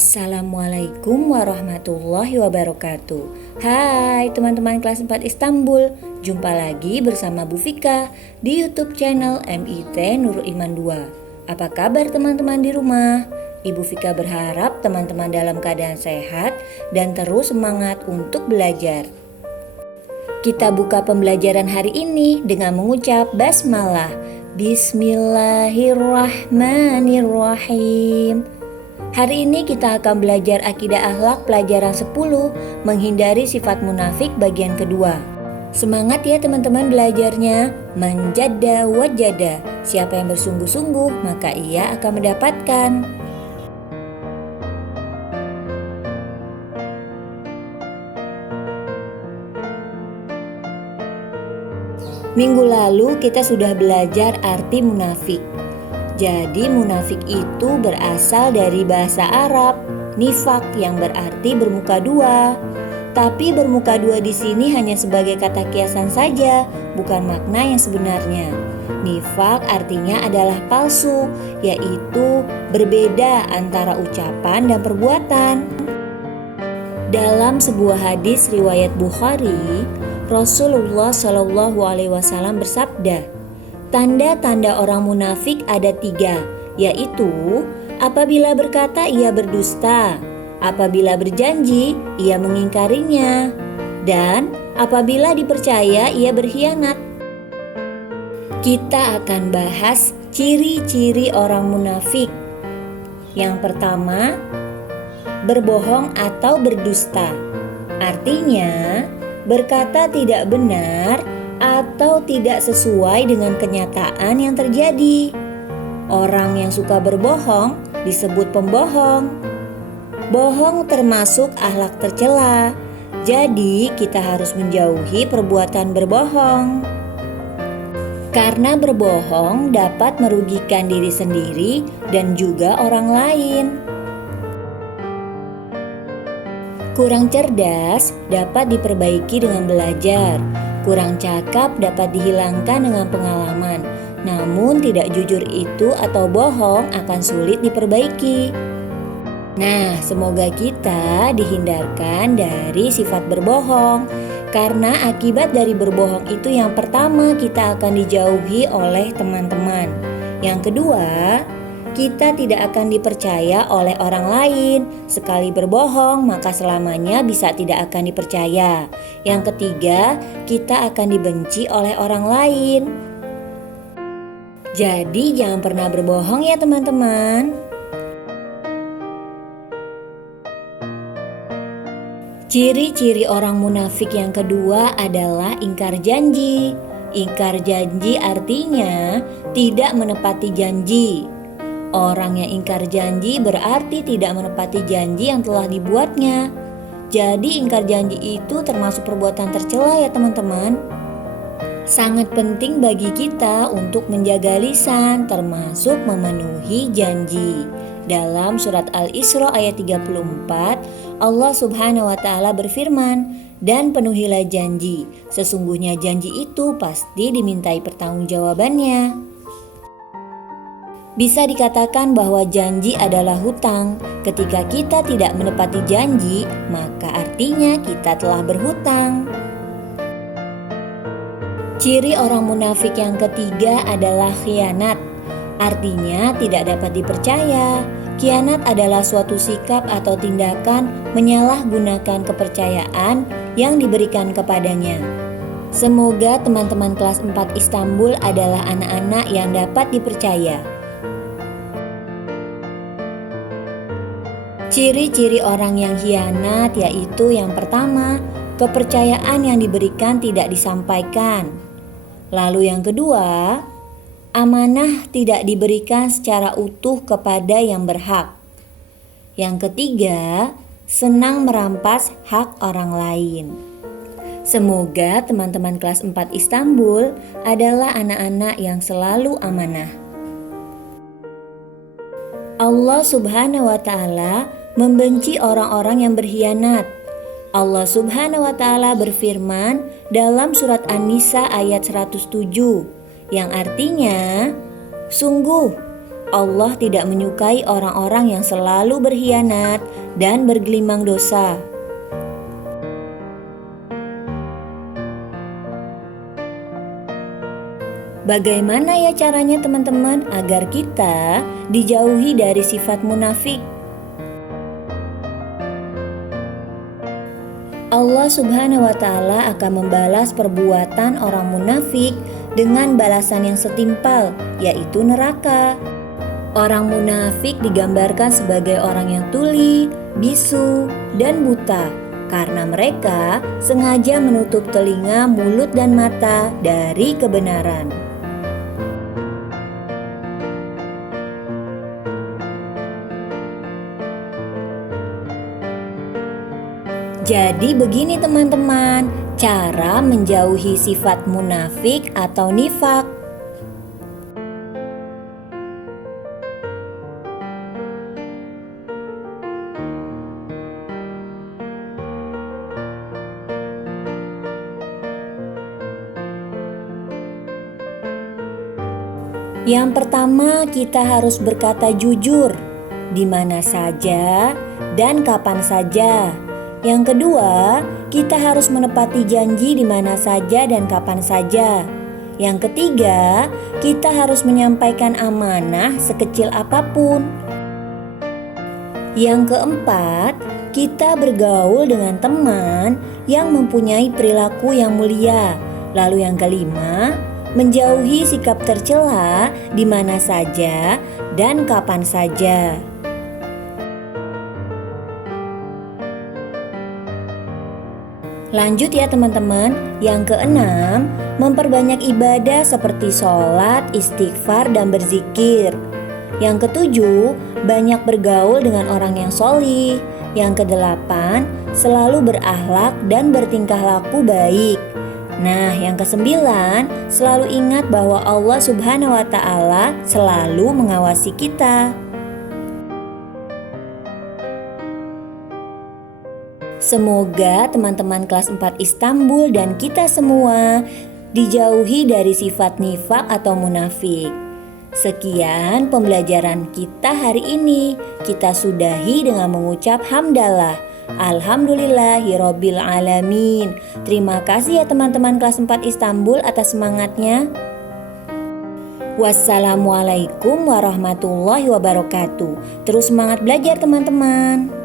Assalamualaikum warahmatullahi wabarakatuh. Hai teman-teman kelas 4 Istanbul. Jumpa lagi bersama Bu Fika di YouTube channel MIT Nurul Iman 2. Apa kabar teman-teman di rumah? Ibu Fika berharap teman-teman dalam keadaan sehat dan terus semangat untuk belajar. Kita buka pembelajaran hari ini dengan mengucap basmalah. Bismillahirrahmanirrahim. Hari ini kita akan belajar akidah akhlak pelajaran 10, menghindari sifat munafik bagian kedua. Semangat ya teman-teman belajarnya. Manjadda wajada. Siapa yang bersungguh-sungguh maka ia akan mendapatkan. Minggu lalu kita sudah belajar arti munafik. Jadi munafik itu berasal dari bahasa Arab, nifak yang berarti bermuka dua. Tapi bermuka dua di sini hanya sebagai kata kiasan saja, bukan makna yang sebenarnya. Nifak artinya adalah palsu, yaitu berbeda antara ucapan dan perbuatan. Dalam sebuah hadis riwayat Bukhari, Rasulullah Shallallahu Alaihi Wasallam bersabda, tanda-tanda orang munafik ada 3, yaitu apabila berkata ia berdusta, apabila berjanji ia mengingkarinya, dan apabila dipercaya ia berkhianat. Kita akan bahas ciri-ciri orang munafik. Yang pertama, berbohong atau berdusta. Artinya, berkata tidak benar atau tidak sesuai dengan kenyataan yang terjadi. Orang yang suka berbohong disebut pembohong. Bohong termasuk akhlak tercela. Jadi kita harus menjauhi perbuatan berbohong. Karena berbohong dapat merugikan diri sendiri dan juga orang lain. Kurang cerdas dapat diperbaiki dengan belajar. Kurang cakap dapat dihilangkan dengan pengalaman. Namun tidak jujur itu atau bohong akan sulit diperbaiki. Nah, semoga kita dihindarkan dari sifat berbohong. Karena akibat dari berbohong itu yang pertama kita akan dijauhi oleh teman-teman. Yang kedua, kita tidak akan dipercaya oleh orang lain. Sekali berbohong, maka selamanya bisa tidak akan dipercaya. Yang ketiga, kita akan dibenci oleh orang lain. Jadi jangan pernah berbohong ya teman-teman. Ciri-ciri orang munafik yang kedua adalah ingkar janji. Ingkar janji artinya tidak menepati janji. Orang yang ingkar janji berarti tidak menepati janji yang telah dibuatnya. Jadi ingkar janji itu termasuk perbuatan tercela ya teman-teman. Sangat penting bagi kita untuk menjaga lisan termasuk memenuhi janji. Dalam surat Al-Isra ayat 34, Allah Subhanahu wa taala berfirman, "Dan penuhilah janji. Sesungguhnya janji itu pasti dimintai pertanggungjawabannya." Bisa dikatakan bahwa janji adalah hutang. Ketika kita tidak menepati janji, maka artinya kita telah berhutang. Ciri orang munafik yang ketiga adalah khianat. Artinya tidak dapat dipercaya. Khianat adalah suatu sikap atau tindakan menyalahgunakan kepercayaan yang diberikan kepadanya. Semoga teman-teman kelas 4 Istanbul adalah anak-anak yang dapat dipercaya. Ciri-ciri orang yang khianat yaitu yang pertama, kepercayaan yang diberikan tidak disampaikan. Lalu yang kedua, amanah tidak diberikan secara utuh kepada yang berhak. Yang ketiga, senang merampas hak orang lain. Semoga teman-teman kelas 4 Istanbul adalah anak-anak yang selalu amanah. Allah Subhanahu wa taala membenci orang-orang yang berkhianat. Allah Subhanahu wa taala berfirman dalam surat An-Nisa ayat 107 yang artinya, sungguh Allah tidak menyukai orang-orang yang selalu berkhianat dan bergelimang dosa. Bagaimana ya caranya teman-teman agar kita dijauhi dari sifat munafik? Allah Subhanahu wa Ta'ala akan membalas perbuatan orang munafik dengan balasan yang setimpal, yaitu neraka. Orang munafik digambarkan sebagai orang yang tuli, bisu, dan buta karena mereka sengaja menutup telinga, mulut, dan mata dari kebenaran. Jadi begini teman-teman, cara menjauhi sifat munafik atau nifak. Yang pertama, kita harus berkata jujur di mana saja dan kapan saja. Yang kedua, kita harus menepati janji di mana saja dan kapan saja. Yang ketiga, kita harus menyampaikan amanah sekecil apapun. Yang keempat, kita bergaul dengan teman yang mempunyai perilaku yang mulia. Lalu yang kelima, menjauhi sikap tercela di mana saja dan kapan saja. Lanjut ya teman-teman, yang keenam, memperbanyak ibadah seperti sholat, istighfar, dan berzikir. Yang ketujuh, banyak bergaul dengan orang yang sholih. Yang kedelapan, selalu berakhlak dan bertingkah laku baik. Nah, yang kesembilan, selalu ingat bahwa Allah Subhanahu wa Ta'ala selalu mengawasi kita. Semoga teman-teman kelas 4 Istanbul dan kita semua dijauhi dari sifat nifak atau munafik. Sekian pembelajaran kita hari ini. Kita sudahi dengan mengucap hamdalah. Alhamdulillahirabbil alamin. Terima kasih ya teman-teman kelas 4 Istanbul atas semangatnya. Wassalamualaikum warahmatullahi wabarakatuh. Terus semangat belajar teman-teman.